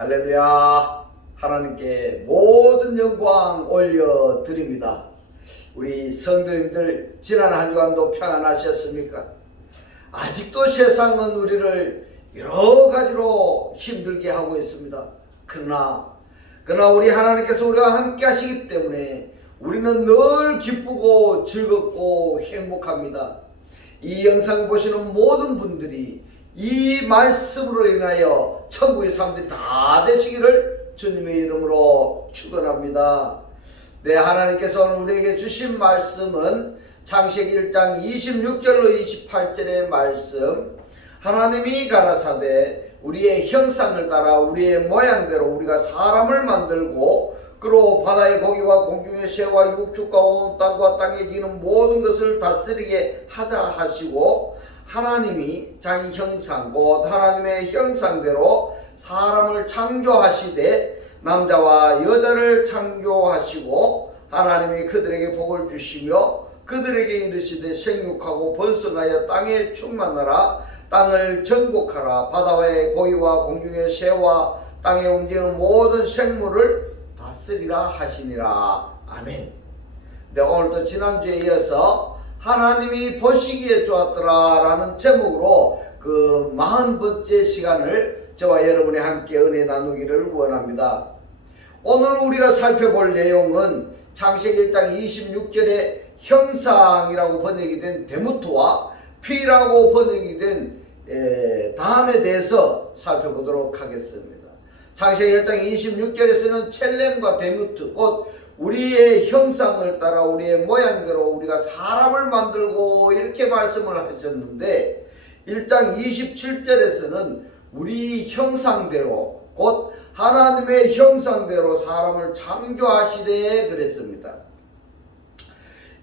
할렐루야. 하나님께 모든 영광 올려드립니다. 우리 성도님들 지난 한 주간도 평안하셨습니까? 아직도 세상은 우리를 여러 가지로 힘들게 하고 있습니다. 그러나 우리 하나님께서 우리와 함께 하시기 때문에 우리는 늘 기쁘고 즐겁고 행복합니다. 이 영상 보시는 모든 분들이 이 말씀으로 인하여 천국의 사람들이 다 되시기를 주님의 이름으로 축원합니다. 네, 하나님께서 오늘 우리에게 주신 말씀은 창세기 1장 26절로 28절의 말씀. 하나님이 가라사대 우리의 형상을 따라 우리의 모양대로 우리가 사람을 만들고 그로 바다의 고기와 공중의 새와 육축과 온 땅과 땅에 기는 모든 것을 다스리게 하자 하시고, 하나님이 자기 형상 곧 하나님의 형상대로 사람을 창조하시되 남자와 여자를 창조하시고 하나님이 그들에게 복을 주시며 그들에게 이르시되 생육하고 번성하여 땅에 충만하라. 땅을 정복하라. 바다의 고기와 공중의 새와 땅에 움직이는 모든 생물을 다스리라 하시니라. 아멘. 네, 오늘도 지난주에 이어서 하나님이 보시기에 좋았더라 라는 제목으로 그 40번째 시간을 저와 여러분이 함께 은혜 나누기를 원합니다. 오늘 우리가 살펴볼 내용은 창세기 1장 26절에 형상이라고 번역이 된 데모트와 피라고 번역이 된 다음에 대해서 살펴보도록 하겠습니다. 창세기 1장 26절에서는 첼렘과 데모트 곧 우리의 형상을 따라 우리의 모양대로 우리가 사람을 만들고 이렇게 말씀을 하셨는데, 1장 27절에서는 우리 형상대로 곧 하나님의 형상대로 사람을 창조하시되 그랬습니다.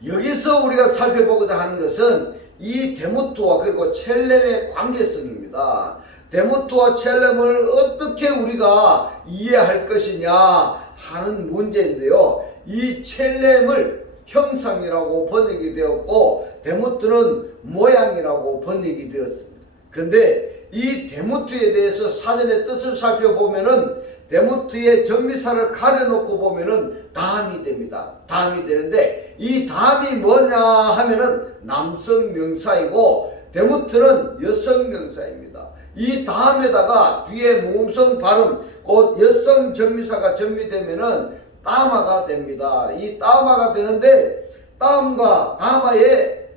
여기서 우리가 살펴보고자 하는 것은 이 데모트와 그리고 첼렘의 관계성입니다. 데모트와 첼렘을 어떻게 우리가 이해할 것이냐 하는 문제인데요. 이 첼렘을 형상이라고 번역이 되었고 데모트는 모양이라고 번역이 되었습니다. 근데 이 데모트에 대해서 사전의 뜻을 살펴보면은 데모트의 전미사를 가려놓고 보면은 다함이 됩니다. 다함이 되는데 이 다함이 뭐냐 하면은 남성 명사이고 데모트는 여성 명사입니다. 이 다음에다가 뒤에 모음성 발음 곧 여성 전미사가 전미되면은 따마가 됩니다. 이 따마가 되는데 땀과 다마의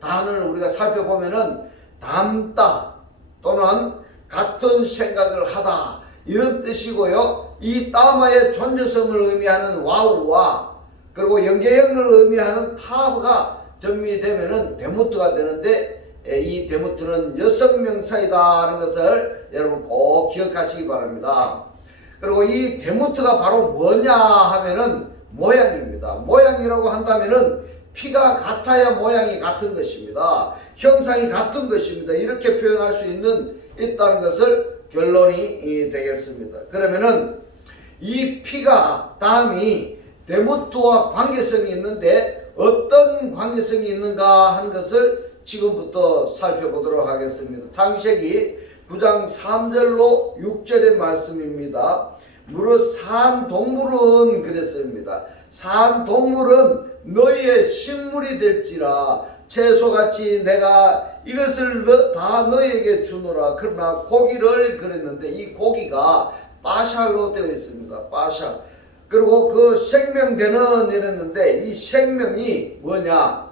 단을 우리가 살펴보면은 닮다 또는 같은 생각을 하다 이런 뜻이고요. 이 따마의 존재성을 의미하는 와우와 그리고 연계형을 의미하는 타브가 전미되면은 데모트가 되는데 이 데모트는 여성 명사이다 하는 것을 여러분 꼭 기억하시기 바랍니다. 그리고 이 데모트가 바로 뭐냐 하면은 모양입니다. 모양이라고 한다면은 피가 같아야 모양이 같은 것입니다. 형상이 같은 것입니다. 이렇게 표현할 수 있다는 것을 결론이 되겠습니다. 그러면은 이 피가 다음이 데모트와 관계성이 있는데 어떤 관계성이 있는가 하는 것을 지금부터 살펴보도록 하겠습니다. 창세기 9장 3절로 6절의 말씀입니다. 무릇 산 동물은 그랬습니다. 산 동물은 너희의 식물이 될지라 채소같이 내가 이것을 다 너희에게 주노라. 그러나 고기를 그랬는데 이 고기가 빠샬로 되어 있습니다. 빠샬. 그리고 그 생명되는 이랬는데 이 생명이 뭐냐?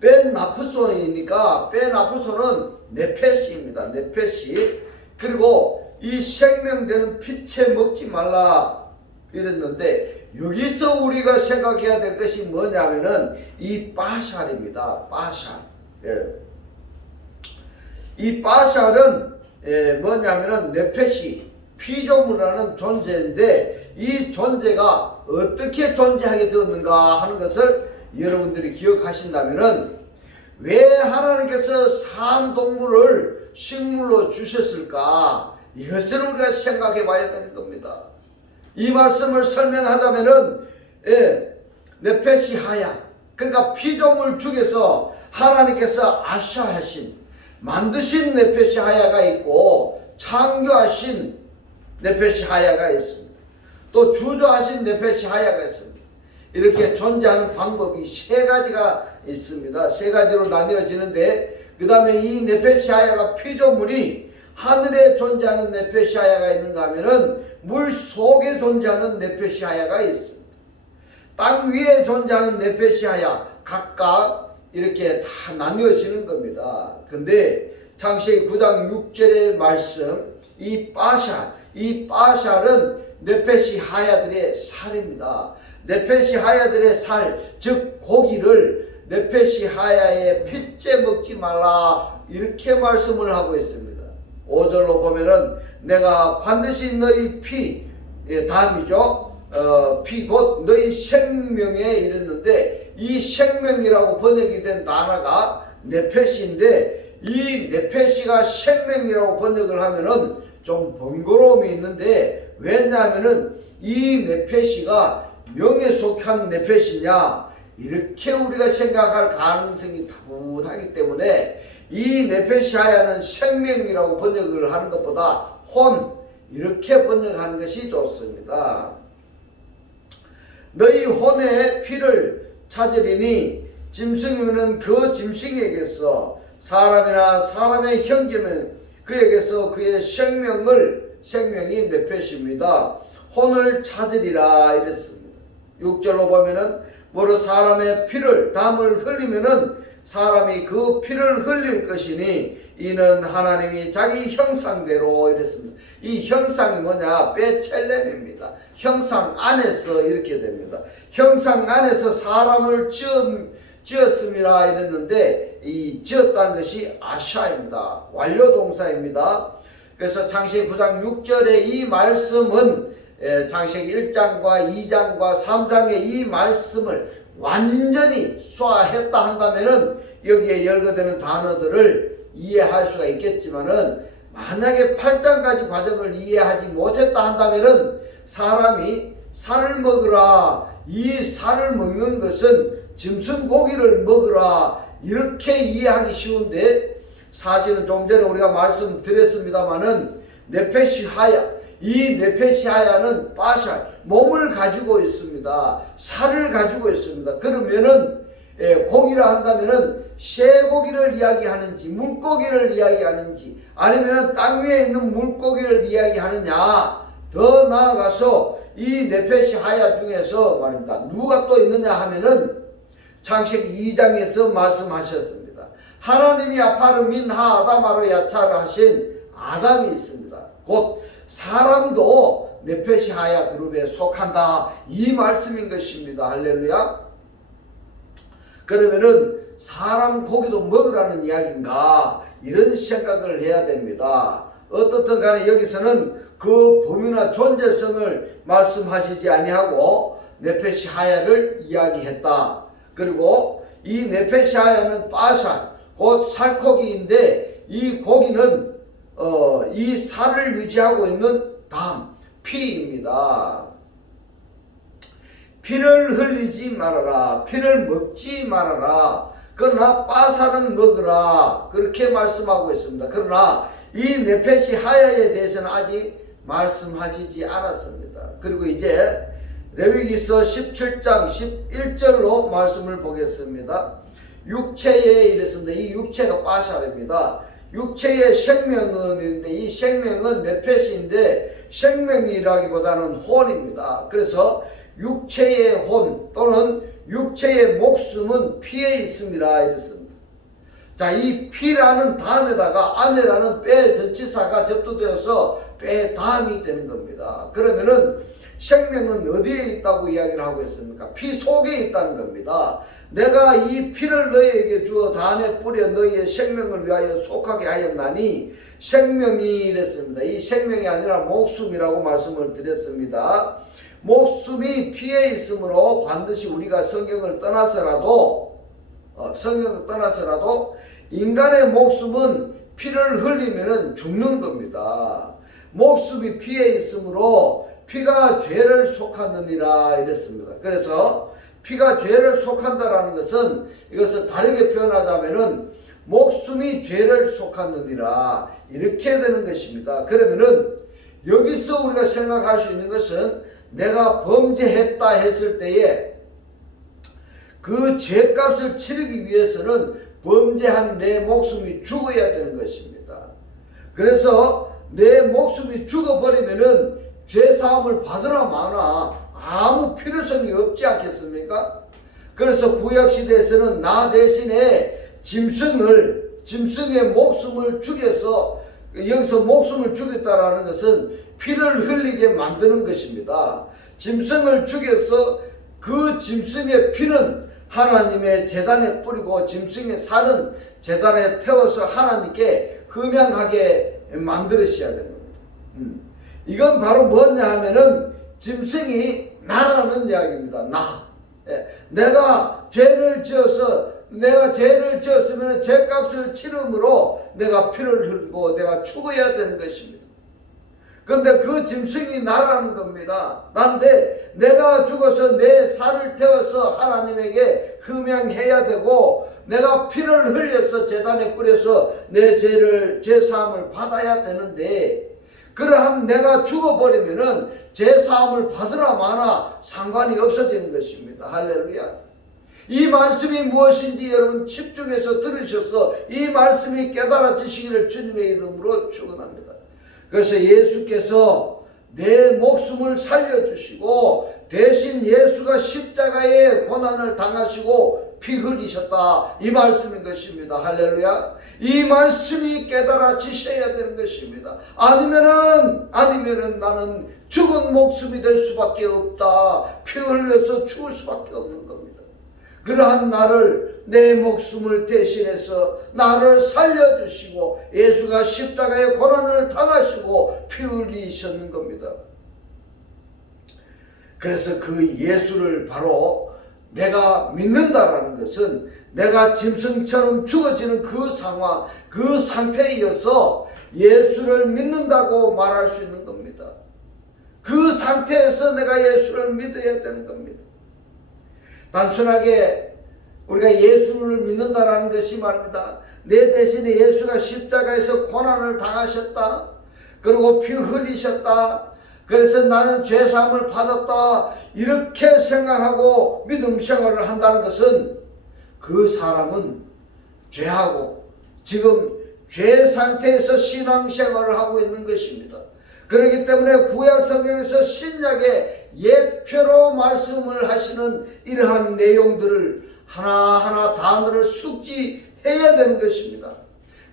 벤나프손이니까 벤나프손은 네페시입니다. 네페시. 그리고 이 생명되는 피채 먹지 말라 이랬는데 여기서 우리가 생각해야 될 것이 뭐냐면은 이 빠샬입니다. 빠샬. 이 빠샬은 뭐냐면은 네페시 피조물이라는 존재인데 이 존재가 어떻게 존재하게 되었는가 하는 것을 여러분들이 기억하신다면은 왜 하나님께서 산 동물을 식물로 주셨을까? 이것을 우리가 생각해 봐야 되는 겁니다. 이 말씀을 설명하자면은 네페시 하야 그러니까 피조물 중에서 하나님께서 아샤하신 만드신 네페시 하야가 있고 창조하신 네페시 하야가 있습니다. 또 주조하신 네페시 하야가 있습니다. 이렇게 존재하는 방법이 세 가지가 있습니다. 세 가지로 나뉘어지는데, 그 다음에 이 네페시 하야가 피조물이 하늘에 존재하는 네페시 하야가 있는가 하면은 물 속에 존재하는 네페시 하야가 있습니다. 땅 위에 존재하는 네페시 하야 각각 이렇게 다 나뉘어지는 겁니다. 근데 창세기 9장 6절의 말씀, 이 빠샬은 네페시 하야들의 살입니다. 네페시 하야들의 살, 즉 고기를 네페시 하야의 핏째 먹지 말라, 이렇게 말씀을 하고 있습니다. 5절로 보면은 내가 반드시 너희 피, 다음이죠. 피 곧 너희 생명에 이랬는데, 이 생명이라고 번역이 된 단어가 네페시인데, 이 네페시가 생명이라고 번역을 하면은 좀 번거로움이 있는데, 왜냐하면은 이 네페시가 영에 속한 네페시냐, 이렇게 우리가 생각할 가능성이 다분하기 때문에 이 네페시 하야는 생명이라고 번역을 하는 것보다 혼, 이렇게 번역하는 것이 좋습니다. 너희 혼의 피를 찾으리니 짐승이면 그 짐승에게서, 사람이나 사람의 형제면 그에게서 그의 생명이 네페시입니다. 혼을 찾으리라 이랬습니다. 6절로 보면은 뭐로 사람의 피를, 담을 흘리면은 사람이 그 피를 흘릴 것이니 이는 하나님이 자기 형상대로 이랬습니다. 이 형상이 뭐냐? 베첼렘입니다. 형상 안에서 이렇게 됩니다. 형상 안에서 사람을 지었습니다 이랬는데, 이 지었다는 것이 아샤입니다. 완료동사입니다. 그래서 창세기 9장 6절의 이 말씀은 창세기 1장과 2장과 3장의 이 말씀을 완전히 소화했다 한다면은 여기에 열거되는 단어들을 이해할 수가 있겠지만은, 만약에 8장까지 과정을 이해하지 못했다 한다면은 사람이 살을 먹으라, 이 살을 먹는 것은 짐승 고기를 먹으라, 이렇게 이해하기 쉬운데, 사실은 좀 전에 우리가 말씀드렸습니다마는 네페시 하야, 이 네페시 하야는 빠샬, 몸을 가지고 있습니다. 살을 가지고 있습니다. 그러면은 고기라 한다면은 쇠고기를 이야기하는지 물고기를 이야기하는지, 아니면 땅 위에 있는 물고기를 이야기하느냐, 더 나아가서 이 네페시 하야 중에서 말입니다, 누가 또 있느냐 하면은 창세기 2장에서 말씀하셨습니다. 하나님이 아파르 민하 아담아로 야차를 하신 아담이 있습니다. 곧 사람도 네페시 하야 그룹에 속한다, 이 말씀인 것입니다. 할렐루야. 그러면은 사람 고기도 먹으라는 이야기인가, 이런 생각을 해야 됩니다. 어떻든 간에 여기서는 그 범위나 존재성을 말씀하시지 아니하고 네페시 하야를 이야기했다. 그리고 이 네페시 하야는 빠샬, 곧 살코기인데, 이 고기는 이 살을 유지하고 있는 담, 피입니다. 피를 흘리지 말아라, 피를 먹지 말아라, 그러나 빠살은 먹으라, 그렇게 말씀하고 있습니다. 그러나 이 네페시 하야에 대해서는 아직 말씀하시지 않았습니다. 그리고 이제 레위기서 17장 11절로 말씀을 보겠습니다. 육체에 이랬습니다. 이 육체가 빠샬입니다. 육체의 생명은 있는데, 이 생명은 네페시인데 생명이라기보다는 혼입니다. 그래서 육체의 혼 또는 육체의 목숨은 피에 있습니다 이랬습니다. 자, 이 피라는 다음에다가 아내라는 빼 전치사가 접두되어서 빼 다음이 되는 겁니다. 그러면은 생명은 어디에 있다고 이야기를 하고 있습니까? 피 속에 있다는 겁니다. 내가 이 피를 너희에게 주어 단에 뿌려 너희의 생명을 위하여 속하게 하였나니, 생명이 이랬습니다. 이 생명이 아니라 목숨이라고 말씀을 드렸습니다. 목숨이 피에 있으므로 반드시 우리가 성경을 떠나서라도 인간의 목숨은 피를 흘리면 죽는 겁니다. 목숨이 피에 있으므로 피가 죄를 속하느니라 이랬습니다. 그래서 피가 죄를 속한다라는 것은, 이것을 다르게 표현하자면은 목숨이 죄를 속았느니라. 이렇게 되는 것입니다. 그러면은 여기서 우리가 생각할 수 있는 것은 내가 범죄했다 했을 때에 그 죄값을 치르기 위해서는 범죄한 내 목숨이 죽어야 되는 것입니다. 그래서 내 목숨이 죽어버리면은 죄사함을 받으라 마나 아무 필요성이 없지 않겠습니까? 그래서 구약시대에서는 나 대신에 짐승의 목숨을 죽여서, 여기서 목숨을 죽였다라는 것은 피를 흘리게 만드는 것입니다. 짐승을 죽여서 그 짐승의 피는 하나님의 제단에 뿌리고 짐승의 살은 제단에 태워서 하나님께 흠양하게 만들으셔야 되는 겁니다. 이건 바로 뭐냐 하면은 짐승이 나라는 이야기입니다. 내가 죄를 지었으면 죄값을 치름으로 내가 피를 흘리고 내가 죽어야 되는 것입니다. 그런데 그 짐승이 나라는 겁니다. 난데 내가 죽어서 내 살을 태워서 하나님에게 흠양해야 되고 내가 피를 흘려서 제단에 뿌려서 내 죄사함을 받아야 되는데, 그러한 내가 죽어버리면은 죄사함을 받으라 마나 상관이 없어지는 것입니다. 할렐루야. 이 말씀이 무엇인지 여러분 집중해서 들으셔서 이 말씀이 깨달아지시기를 주님의 이름으로 축원합니다. 그래서 예수께서 내 목숨을 살려주시고 대신 예수가 십자가의 고난을 당하시고 피 흘리셨다, 이 말씀인 것입니다. 할렐루야. 이 말씀이 깨달아지셔야 되는 것입니다. 아니면은 나는 죽은 목숨이 될 수밖에 없다. 피 흘려서 죽을 수밖에 없는 겁니다. 그러한 나를, 내 목숨을 대신해서 나를 살려주시고 예수가 십자가의 고난을 당하시고 피 흘리셨는 겁니다. 그래서 그 예수를 바로 내가 믿는다라는 것은 내가 짐승처럼 죽어지는 그 상황, 그 상태이어서 예수를 믿는다고 말할 수 있는 겁니다. 그 상태에서 내가 예수를 믿어야 되는 겁니다. 단순하게 우리가 예수를 믿는다라는 것이 말입니다. 내 대신에 예수가 십자가에서 고난을 당하셨다, 그리고 피 흘리셨다, 그래서 나는 죄사함을 받았다, 이렇게 생각하고 믿음 생활을 한다는 것은 그 사람은 죄하고 지금 죄 상태에서 신앙생활을 하고 있는 것입니다. 그렇기 때문에 구약성경에서 신약의 예표로 말씀을 하시는 이러한 내용들을 하나하나 단어를 숙지해야 되는 것입니다.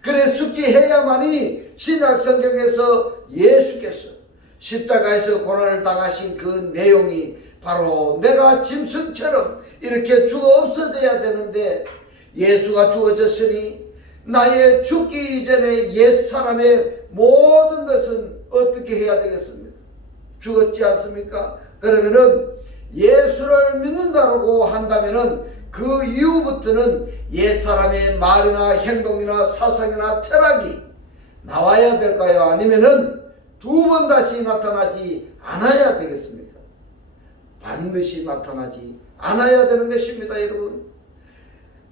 그래 숙지해야만이 신약성경에서 예수께서 십자가에서 고난을 당하신 그 내용이 바로 내가 짐승처럼 이렇게 죽어 없어져야 되는데, 예수가 죽어졌으니 나의 죽기 이전에 옛사람의 모든 것은 어떻게 해야 되겠습니까? 죽었지 않습니까? 그러면은 예수를 믿는다고 한다면은 그 이후부터는 옛사람의 말이나 행동이나 사상이나 철학이 나와야 될까요? 아니면은 두 번 다시 나타나지 않아야 되겠습니까? 반드시 나타나지 않아야 되는 것입니다, 여러분.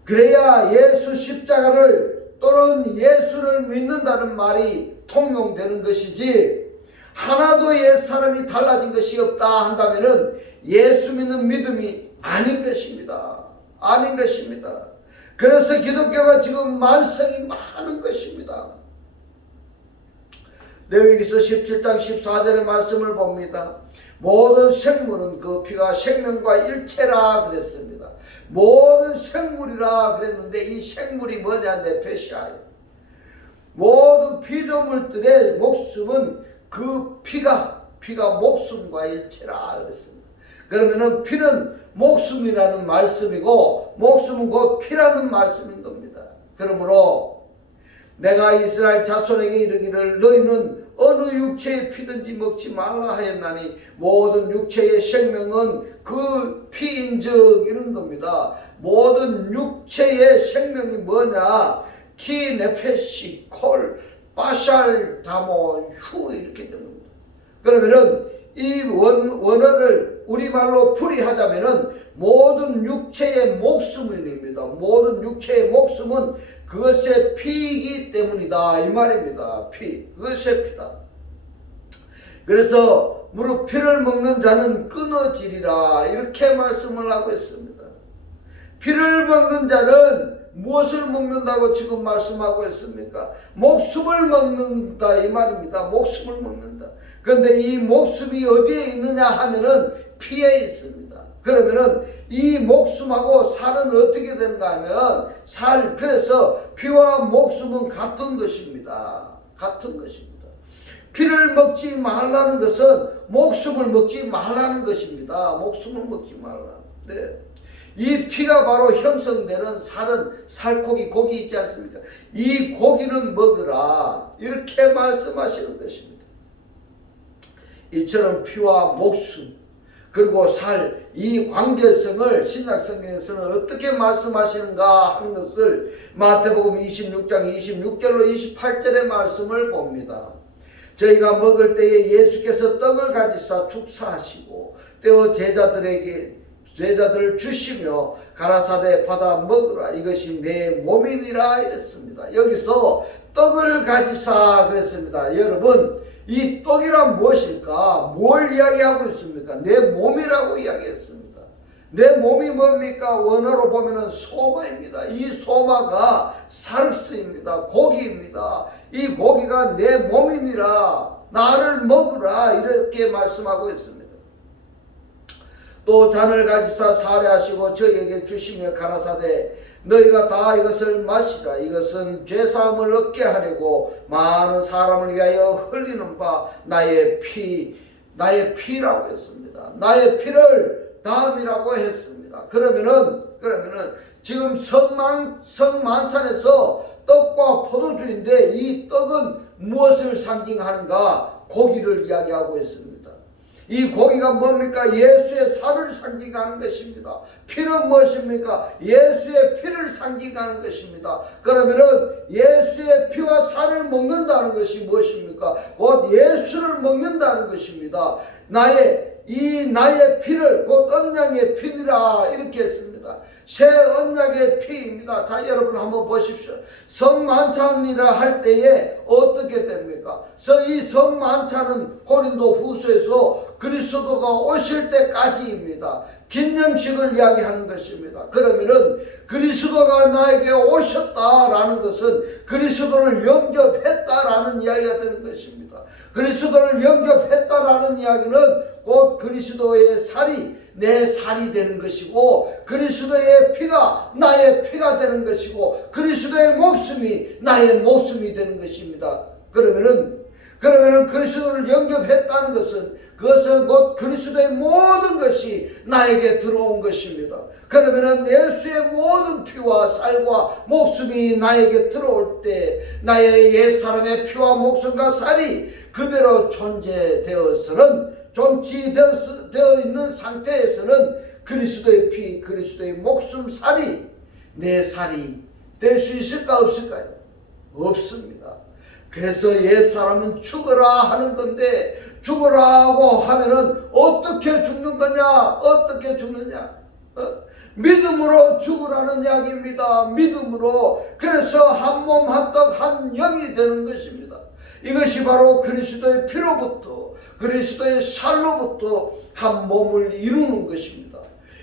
그래야 예수 십자가를 또는 예수를 믿는다는 말이 통용되는 것이지, 하나도 옛사람이 달라진 것이 없다 한다면은 예수 믿는 믿음이 아닌 것입니다. 아닌 것입니다. 그래서 기독교가 지금 말썽이 많은 것입니다. 레위기서 17장 14절의 말씀을 봅니다. 모든 생물은 그 피가 생명과 일체라 그랬습니다. 모든 생물이라 그랬는데 이 생물이 뭐냐? 네페시아예요. 모든 피조물들의 목숨은 그 피가 목숨과 일체라 그랬습니다. 그러면은 피는 목숨이라는 말씀이고 목숨은 곧 피라는 말씀인 겁니다. 그러므로 내가 이스라엘 자손에게 이르기를 너희는 어느 육체의 피든지 먹지 말라 하였나니 모든 육체의 생명은 그 피인즉, 이런 겁니다. 모든 육체의 생명이 뭐냐? 키, 네페시, 콜, 바샬, 다모, 휴, 이렇게 되는 겁니다. 그러면은 이 원어를 우리말로 풀이하자면은 모든 육체의 목숨입니다. 모든 육체의 목숨은 그것의 피이기 때문이다 이 말입니다. 피, 그것의 피다. 그래서 무릇 피를 먹는 자는 끊어지리라 이렇게 말씀을 하고 있습니다. 피를 먹는 자는 무엇을 먹는다고 지금 말씀하고 있습니까? 목숨을 먹는다 이 말입니다. 목숨을 먹는다. 그런데 이 목숨이 어디에 있느냐 하면은 피에 있습니다. 그러면은 이 목숨하고 살은 어떻게 되는가 하면 그래서 피와 목숨은 같은 것입니다. 같은 것입니다. 피를 먹지 말라는 것은 목숨을 먹지 말라는 것입니다. 목숨을 먹지 말라. 네. 이 피가 바로 형성되는 살코기, 고기 있지 않습니까? 이 고기는 먹으라 이렇게 말씀하시는 것입니다. 이처럼 피와 목숨 그리고 살, 이 관계성을 신약 성경에서는 어떻게 말씀하시는가 하는 것을 마태복음 26장 26절로 28절의 말씀을 봅니다. 저희가 먹을 때에 예수께서 떡을 가지사 축사하시고 떼어 제자들을 주시며 가라사대 받아 먹으라 이것이 내 몸이니라 이랬습니다. 여기서 떡을 가지사 그랬습니다. 여러분 이 떡이란 무엇일까? 뭘 이야기하고 있습니까? 내 몸이라고 이야기했습니다. 내 몸이 뭡니까? 원어로 보면은 소마입니다. 이 소마가 사르스입니다. 고기입니다. 이 고기가 내 몸이니라 나를 먹으라 이렇게 말씀하고 있습니다. 또 잔을 가지사 사례하시고 저희에게 주시며 가라사대 너희가 다 이것을 마시라. 이것은 죄사함을 얻게 하려고 많은 사람을 위하여 흘리는 바 나의 피라고 했습니다. 나의 피를 다음이라고 했습니다. 그러면은 지금 성만찬에서 떡과 포도주인데 이 떡은 무엇을 상징하는가? 고기를 이야기하고 있습니다. 이 고기가 뭡니까? 예수의 살을 상징하는 것입니다. 피는 무엇입니까? 예수의 피를 상징하는 것입니다. 그러면은 예수의 피와 살을 먹는다는 것이 무엇입니까? 곧 예수를 먹는다는 것입니다. 나의 피를 곧 언약의 피니라 이렇게 했습니다. 새 언약의 피입니다. 자, 여러분 한번 보십시오. 성만찬이라 할 때에 어떻게 됩니까? 이 성만찬은 고린도 후서에서 그리스도가 오실 때까지입니다. 기념식을 이야기하는 것입니다. 그러면은 그리스도가 나에게 오셨다라는 것은 그리스도를 영접했다라는 이야기가 되는 것입니다. 그리스도를 영접했다라는 이야기는 곧 그리스도의 살이 내 살이 되는 것이고 그리스도의 피가 나의 피가 되는 것이고 그리스도의 목숨이 나의 목숨이 되는 것입니다. 그러면은 그리스도를 영접했다는 그것은 곧 그리스도의 모든 것이 나에게 들어온 것입니다. 그러면은 예수의 모든 피와 살과 목숨이 나에게 들어올 때 나의 옛사람의 피와 목숨과 살이 그대로 존치되어 있는 상태에서는 그리스도의 피, 그리스도의 목숨, 살이 내 살이 될 수 있을까 없을까요? 없습니다. 그래서 옛사람은 죽어라 하는 건데 죽어라고 하면은 어떻게 죽는 거냐? 어떻게 죽느냐? 믿음으로 죽으라는 이야기입니다. 믿음으로. 그래서 한 몸 한 떡 한 영이 되는 것입니다. 이것이 바로 그리스도의 피로부터 그리스도의 살로부터 한 몸을 이루는 것입니다.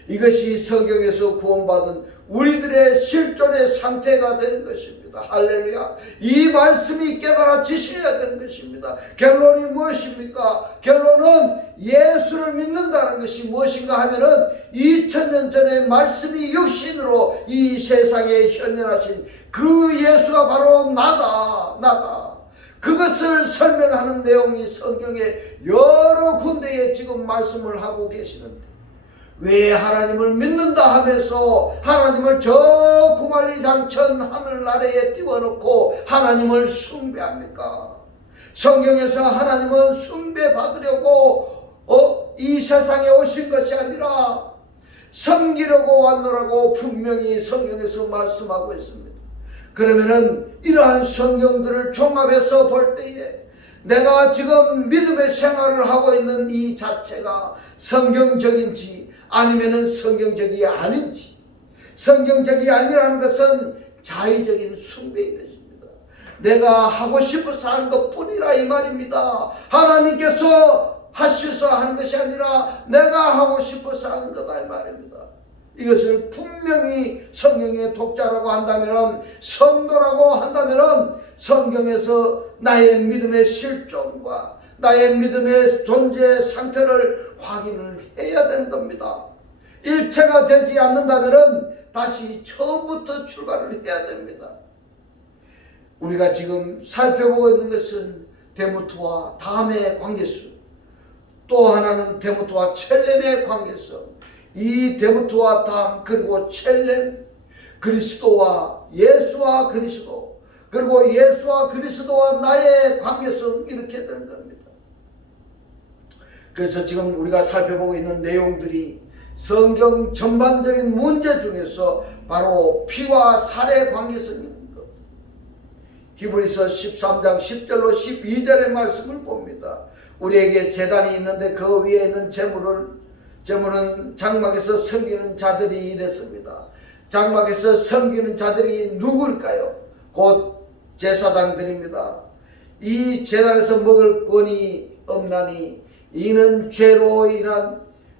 이것이 성경에서 구원받은 우리들의 실존의 상태가 되는 것입니다. 할렐루야. 이 말씀이 깨달아지셔야 되는 것입니다. 결론이 무엇입니까? 결론은 예수를 믿는다는 것이 무엇인가 하면은 2000년 전에 말씀이 육신으로 이 세상에 현현하신 그 예수가 바로 나다. 그것을 설명하는 내용이 성경에 여러 군데에 지금 말씀을 하고 계시는데 왜 하나님을 믿는다 하면서 하나님을 저 구만리장천 하늘 아래에 띄워놓고 하나님을 숭배합니까? 성경에서 하나님은 숭배받으려고 이 세상에 오신 것이 아니라 섬기려고 왔노라고 분명히 성경에서 말씀하고 있습니다. 그러면은 이러한 성경들을 종합해서 볼 때에 내가 지금 믿음의 생활을 하고 있는 이 자체가 성경적인지 아니면은 성경적이 아닌지, 성경적이 아니라는 것은 자의적인 숭배인 것입니다. 내가 하고 싶어서 하는 것뿐이라 이 말입니다. 하나님께서 하셔서 하는 것이 아니라 내가 하고 싶어서 하는 거다 이 말입니다. 이것을 분명히 성경의 독자라고 한다면, 성도라고 한다면 성경에서 나의 믿음의 실존과 나의 믿음의 존재 상태를 확인을 해야 되는 겁니다. 일체가 되지 않는다면 다시 처음부터 출발을 해야 됩니다. 우리가 지금 살펴보고 있는 것은 데모트와 다음의 관계수, 또 하나는 데모트와 첼렘의 관계성. 이 데모트와 담, 그리고 첼렘, 그리스도와 예수와 그리스도, 그리고 예수와 그리스도와 나의 관계성, 이렇게 되는 겁니다. 그래서 지금 우리가 살펴보고 있는 내용들이 성경 전반적인 문제 중에서 바로 피와 살의 관계성입니다. 히브리서 13장 10절로 12절의 말씀을 봅니다. 우리에게 제단이 있는데 그 위에 있는 제물은 장막에서 섬기는 자들이 이랬습니다. 장막에서 섬기는 자들이 누굴까요? 곧 제사장들입니다. 이 제단에서 먹을 권이 없나니 이는 죄로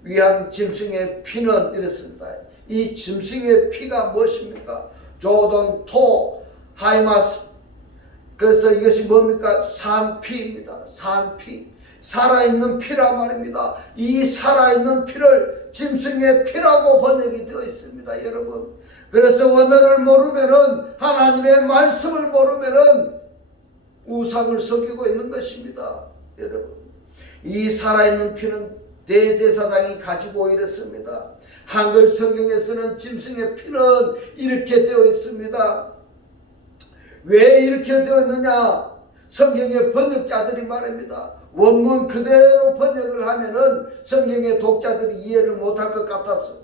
위한 짐승의 피는 이랬습니다. 이 짐승의 피가 무엇입니까? 조던, 토, 하이마스. 그래서 이것이 뭡니까? 산피입니다. 산피. 살아있는 피라 말입니다. 이 살아있는 피를 짐승의 피라고 번역이 되어 있습니다, 여러분. 그래서 원어를 모르면은, 하나님의 말씀을 모르면은 우상을 섬기고 있는 것입니다, 여러분. 이 살아있는 피는 대제사장이 가지고 이랬습니다. 한글 성경에서는 짐승의 피는 이렇게 되어 있습니다. 왜 이렇게 되어 있느냐? 성경의 번역자들이 말합니다. 원문 그대로 번역을 하면은 성경의 독자들이 이해를 못할 것 같아서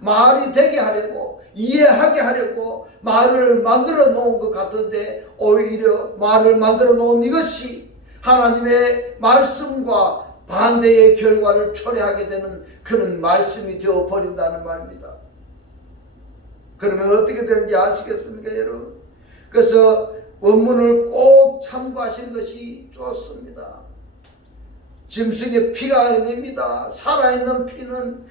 말이 되게 하려고, 이해하게 하려고 말을 만들어 놓은 것 같은데, 오히려 말을 만들어 놓은 이것이 하나님의 말씀과 반대의 결과를 초래하게 되는 그런 말씀이 되어 버린다는 말입니다. 그러면 어떻게 되는지 아시겠습니까, 여러분? 그래서 원문을 꼭 참고하시는 것이 좋습니다. 짐승의 피가 아닙니다. 살아있는 피는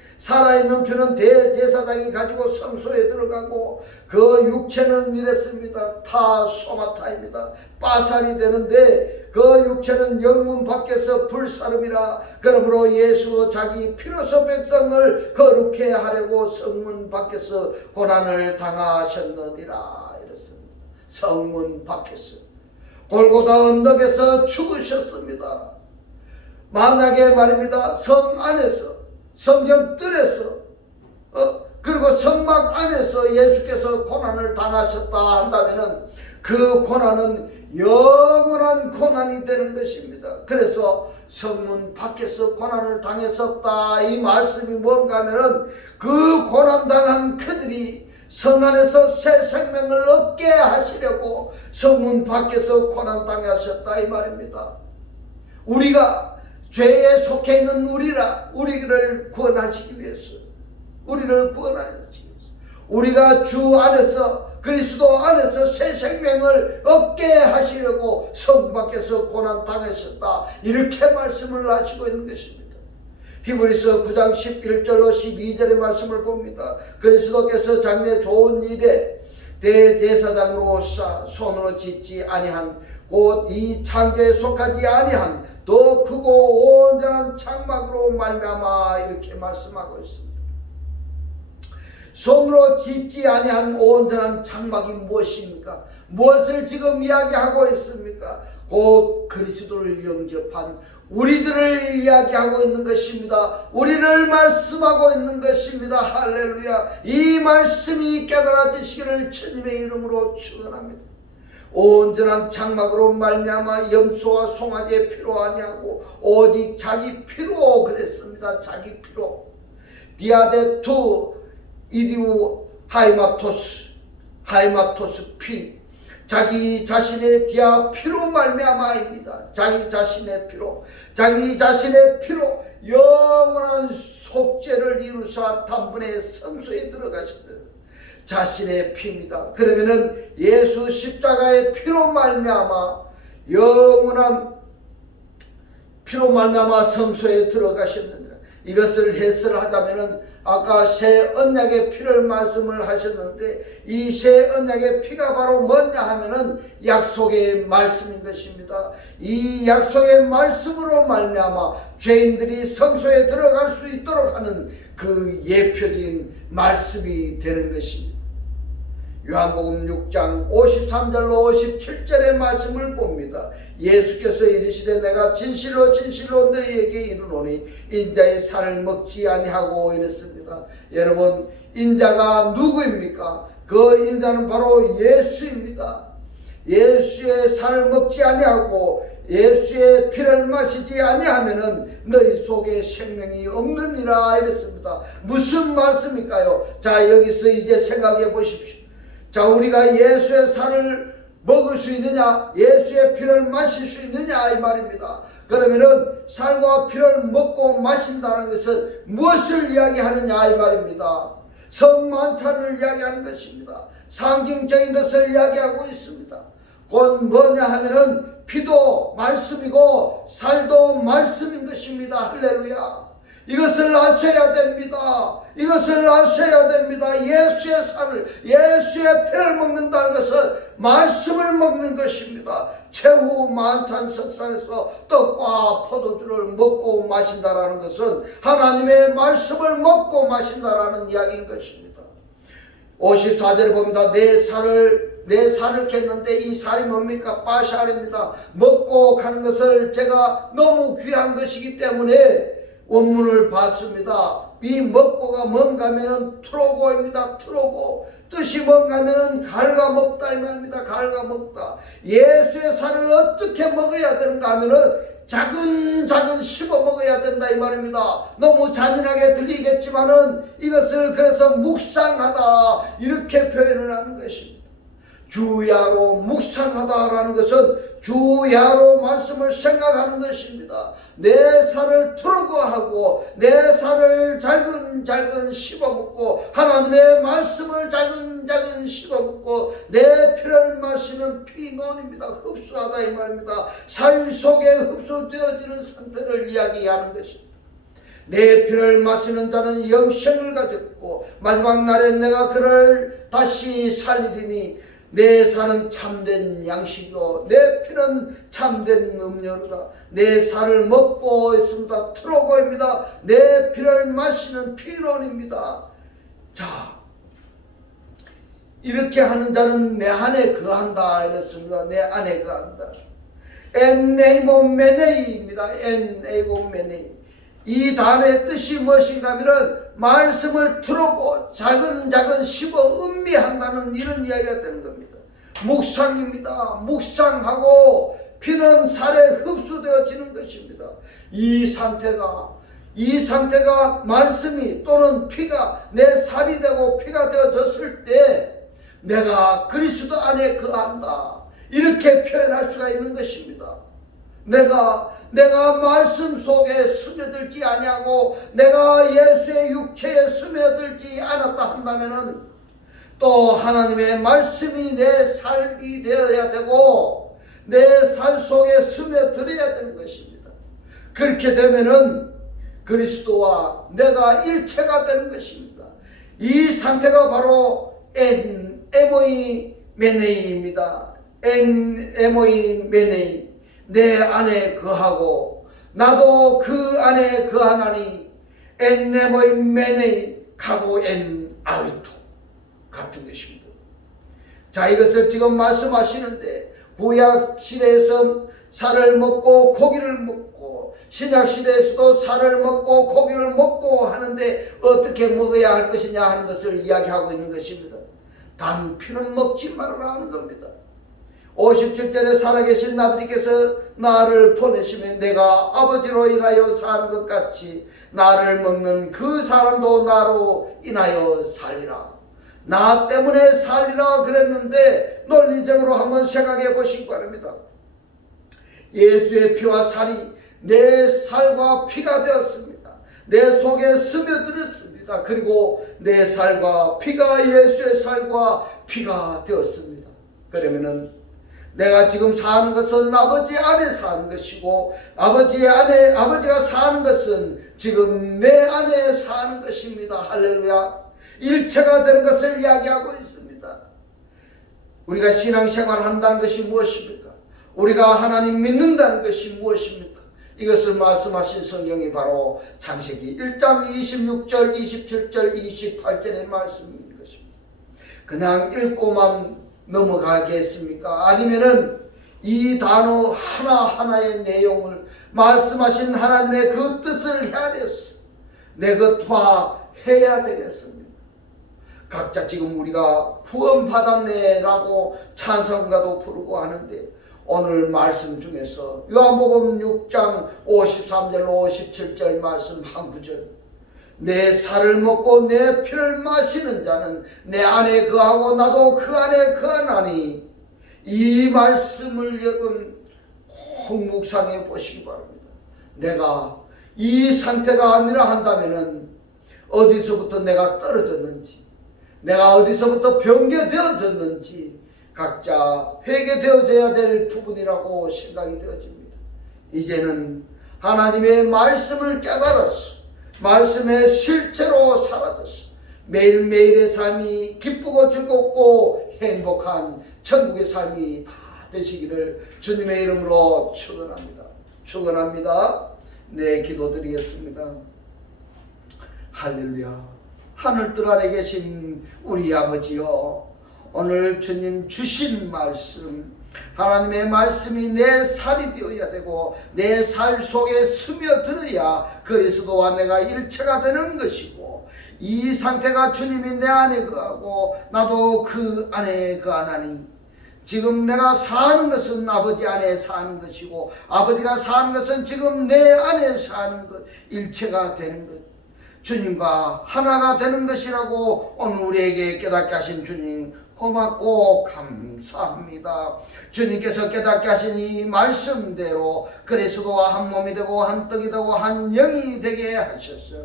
대제사장이 가지고 성소에 들어가고, 그 육체는 이랬습니다. 소마타입니다. 빠살이 되는데 그 육체는 영문 밖에서 불사름이라. 그러므로 예수 자기 피로서 백성을 거룩해 하려고 성문 밖에서 고난을 당하셨느니라 이랬습니다. 성문 밖에서, 골고다 언덕에서 죽으셨습니다. 만약에 말입니다, 성 안에서, 성전 뜰에서, 그리고 성막 안에서 예수께서 고난을 당하셨다 한다면은 그 고난은 영원한 고난이 되는 것입니다. 그래서 성문 밖에서 고난을 당했었다, 이 말씀이 뭔가 하면은 그 고난당한 그들이 성 안에서 새 생명을 얻게 하시려고 성문 밖에서 고난당하셨다, 이 말입니다. 우리가 죄에 속해 있는 우리를 구원하시기 위해서, 우리가 주 안에서, 그리스도 안에서 새 생명을 얻게 하시려고 성 밖에서 고난 당하셨다, 이렇게 말씀을 하시고 있는 것입니다. 히브리서 9장 11절로 12절의 말씀을 봅니다. 그리스도께서 장래 좋은 일에 대제사장으로 오사 손으로 짓지 아니한, 곧 이 창조에 속하지 아니한 더 크고 온전한 장막으로 말미암아, 이렇게 말씀하고 있습니다. 손으로 짓지 아니한 온전한 장막이 무엇입니까? 무엇을 지금 이야기하고 있습니까? 곧 그리스도를 영접한 우리들을 이야기하고 있는 것입니다. 우리를 말씀하고 있는 것입니다. 할렐루야. 이 말씀이 깨달아지시기를 주님의 이름으로 축원합니다. 온전한 장막으로 말미암아 염소와 송아지의 피로 아니하고 오직 자기 피로 그랬습니다. 자기 피로. 디아데투 이디우 하이마토스 피, 자기 자신의 디아 피로 말미암아입니다. 자기 자신의 피로 영원한 속죄를 이루사 단번에 성소에 들어가셨다. 자신의 피입니다. 그러면은 예수 십자가의 피로 말미암아 영원한 피로 말미암아 성소에 들어가셨느니라. 이것을 해설을 하자면은 아까 새 언약의 피를 말씀을 하셨는데 이 새 언약의 피가 바로 뭐냐 하면은 약속의 말씀인 것입니다. 이 약속의 말씀으로 말미암아 죄인들이 성소에 들어갈 수 있도록 하는 그 예표적인 말씀이 되는 것입니다. 요한복음 6장 53절로 57절의 말씀을 봅니다. 예수께서 이르시되 내가 진실로 진실로 너희에게 이르노니 인자의 살을 먹지 아니하고 이랬습니다. 여러분, 인자가 누구입니까? 그 인자는 바로 예수입니다. 예수의 살을 먹지 아니하고 예수의 피를 마시지 아니하면은 너희 속에 생명이 없느니라 이랬습니다. 무슨 말씀일까요? 자, 여기서 이제 생각해 보십시오. 자, 우리가 예수의 살을 먹을 수 있느냐, 예수의 피를 마실 수 있느냐 이 말입니다. 그러면은 살과 피를 먹고 마신다는 것은 무엇을 이야기하느냐 이 말입니다. 성만찬을 이야기하는 것입니다. 상징적인 것을 이야기하고 있습니다. 곧 뭐냐 하면은 피도 말씀이고 살도 말씀인 것입니다. 할렐루야. 이것을 아셔야 됩니다. 이것을 아셔야 됩니다. 예수의 살을, 예수의 피를 먹는다는 것은 말씀을 먹는 것입니다. 최후 만찬 석상에서 떡과 포도주를 먹고 마신다라는 것은 하나님의 말씀을 먹고 마신다라는 이야기인 것입니다. 54절에 봅니다. 내 살을 캤는데 이 살이 뭡니까? 빠샬입니다. 먹고 가는 것을 제가 너무 귀한 것이기 때문에 원문을 봤습니다. 이 먹고가 뭔가 하면은 트로고입니다. 트로고. 뜻이 뭔가 하면은 갉아먹다 이 말입니다. 갉아먹다. 예수의 살을 어떻게 먹어야 되는가 하면은 자근자근 씹어 먹어야 된다 이 말입니다. 너무 잔인하게 들리겠지만은 이것을 그래서 묵상하다 이렇게 표현을 하는 것입니다. 주야로 묵상하다라는 것은 주야로 말씀을 생각하는 것입니다. 내 살을 트러거하고 내 살을 잘근잘근 씹어먹고 하나님의 말씀을 잘근잘근 씹어먹고 내 피를 마시는 피논입니다. 흡수하다 이 말입니다. 살 속에 흡수되어지는 상태를 이야기하는 것입니다. 내 피를 마시는 자는 영생을 가졌고 마지막 날에 내가 그를 다시 살리리니 내 살은 참된 양식이요 내 피는 참된 음료로다. 내 살을 먹고 있습니다. 트로고입니다. 내 피를 마시는 피론입니다. 자, 이렇게 하는 자는 내 안에 거한다 이랬습니다. 내 안에 거한다. 엔네이모메네이입니다. 엔네이모메네이. 이 단어의 뜻이 무엇인가 하면은 말씀을 들어고 작은 씹어 음미한다는 이런 이야기가 되는 겁니다. 묵상입니다. 묵상하고 피는 살에 흡수되어지는 것입니다. 이 상태가 말씀이 또는 피가 내 살이 되고 피가 되어졌을 때 내가 그리스도 안에 거한다. 이렇게 표현할 수가 있는 것입니다. 내가 말씀 속에 스며들지 아니하고 내가 예수의 육체에 스며들지 않았다 한다면은 또 하나님의 말씀이 내 삶이 되어야 되고 내 살 속에 스며들어야 되는 것입니다. 그렇게 되면은 그리스도와 내가 일체가 되는 것입니다. 이 상태가 바로 에모이 메네이입니다. 에모이 메네이. 내 안에 거하고 나도 그 안에 거하나니 엔네모이 메네이 가고 엔 아리토 같은 것입니다. 자, 이것을 지금 말씀하시는데 구약 시대에서 살을 먹고 고기를 먹고 신약 시대에서도 살을 먹고 고기를 먹고 하는데 어떻게 먹어야 할 것이냐 하는 것을 이야기하고 있는 것입니다. 단 피는 먹지 말아라 하는 겁니다. 57절에 살아계신 아버지께서 나를 보내시면 내가 아버지로 인하여 사는 것 같이 나를 먹는 그 사람도 나로 인하여 살리라. 나 때문에 살리라 그랬는데 논리적으로 한번 생각해 보시기 바랍니다. 예수의 피와 살이 내 살과 피가 되었습니다. 내 속에 스며들었습니다. 되었습니다. 그리고 내 살과 피가 예수의 살과 피가 되었습니다. 그러면은 내가 지금 사는 것은 아버지 안에 사는 것이고 아버지가 사는 것은 지금 내 안에 사는 것입니다. 할렐루야. 일체가 되는 것을 이야기하고 있습니다. 우리가 신앙생활 한다는 것이 무엇입니까? 우리가 하나님 믿는다는 것이 무엇입니까? 이것을 말씀하신 성경이 바로 창세기 1장 26절, 27절, 28절의 말씀인 것입니다. 그냥 읽고만 넘어가겠습니까? 아니면은 이 단어 하나하나의 내용을 말씀하신 하나님의 그 뜻을 헤아려서 내 것화 해야 되겠습니까? 각자 지금 우리가 구원 받았네라고 찬송가도 부르고 하는데 오늘 말씀 중에서 요한복음 6장 53절로 57절 말씀 한 구절, 내 살을 먹고 내 피를 마시는 자는 내 안에 거하고 나도 그 안에 거하나니, 이 말씀을 여러분 꼭 묵상해 보시기 바랍니다. 내가 이 상태가 아니라 한다면은 어디서부터 내가 떨어졌는지, 내가 어디서부터 변개되어졌는지 각자 회개되어져야 될 부분이라고 생각이 되어집니다. 이제는 하나님의 말씀을 깨달았어. 말씀의 실체로 사라졌어. 매일매일의 삶이 기쁘고 즐겁고 행복한 천국의 삶이 다 되시기를 주님의 이름으로 축원합니다. 축원합니다. 네, 기도드리겠습니다. 할렐루야. 하늘들 아래 계신 우리 아버지여, 오늘 주님 주신 말씀, 하나님의 말씀이 내 살이 되어야 되고 내 살 속에 스며들어야 그리스도와 내가 일체가 되는 것이고, 이 상태가 주님이 내 안에 거하고 나도 그 안에 거하나니, 지금 내가 사는 것은 아버지 안에 사는 것이고 아버지가 사는 것은 지금 내 안에 사는 것, 일체가 되는 것, 주님과 하나가 되는 것이라고 오늘 우리에게 깨닫게 하신 주님 고맙고 감사합니다. 주님께서 깨닫게 하신 이 말씀대로 그리스도와 한 몸이 되고 한 떡이 되고 한 영이 되게 하셔서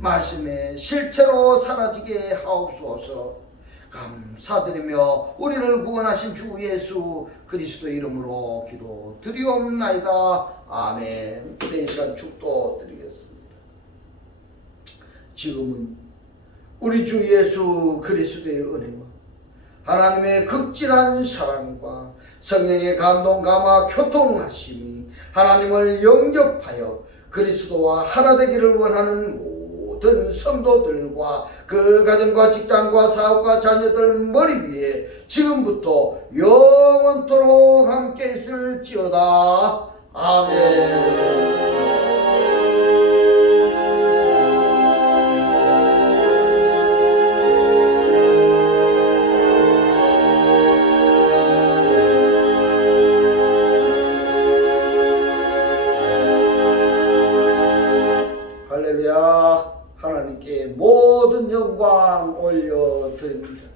말씀의 실체로 사라지게 하옵소서. 감사드리며 우리를 구원하신 주 예수 그리스도 이름으로 기도 드리옵나이다. 아멘. 이 시간 축도 드리겠습니다. 지금은 우리 주 예수 그리스도의 은혜와 하나님의 극진한 사랑과 성령의 감동 감화 교통하심이 하나님을 영접하여 그리스도와 하나 되기를 원하는 모든 성도들과 그 가정과 직장과 사업과 자녀들 머리 위에 지금부터 영원토록 함께 있을지어다. 아멘. 할렐루야. 하나님께 모든 영광 올려드립니다.